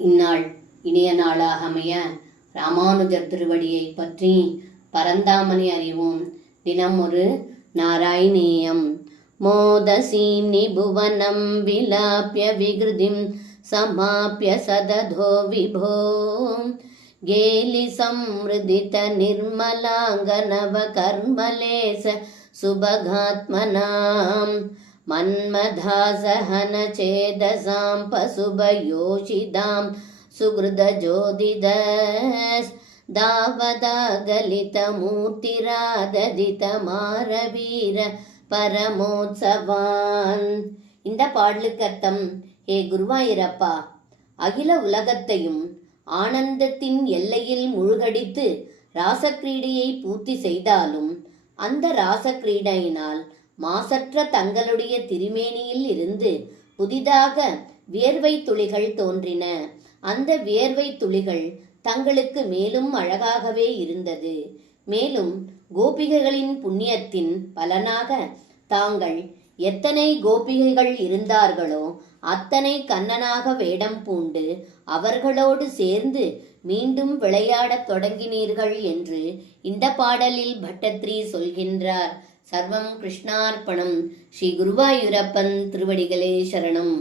இந்நாள் இனிய நாளாக அமைய ராமானுஜர் திருவடியை பற்றி பரந்தாமனை அறிவோம். தினம் ஒரு நாராயணீயம். மோதசீம் நிபுவனம் விலாப்ய விகிருதிம் சமாப்ய சததோ விபோ கேலி சம்ருதித நிர்மலாங்கனவ கர்மலேச சுபகாத்மனாம் மன்மதாசஹன சேதசாம் பசுபயோஷிதாம் சுகிருதஜோதிதஸ் தாவதாகலித மூர்த்திராததித மாரவீர பரமோத்சவான். இந்த பாடலுக்கு அர்த்தம்: ஹே குருவாயூரப்பா, அகில உலகத்தையும் ஆனந்தத்தின் எல்லையில் முழுகடித்து ராசக்கிரீடையை பூர்த்தி செய்தாலும் அந்த ராசக்கிரீடையினால் மாசற்ற தங்களுடைய திருமேனியில் இருந்து புதிதாக வியர்வை துளிகள் தோன்றின. அந்த வியர்வை துளிகள் தங்களுக்கு மேலும் அழகாகவே இருந்தது. மேலும் கோபிகைகளின் புண்ணியத்தின் பலனாக தாங்கள் எத்தனை கோபிகைகள் இருந்தார்களோ அத்தனை கண்ணனாக வேடம் பூண்டு அவர்களோடு சேர்ந்து மீண்டும் விளையாடத் தொடங்கினீர்கள் என்று இந்த பாடலில் பட்டத்ரி சொல்கின்றார். சர்வம் கிருஷ்ணார்ப்பணம். ஸ்ரீ குருவாயூரப்பன் திருவடிகளே சரணம்.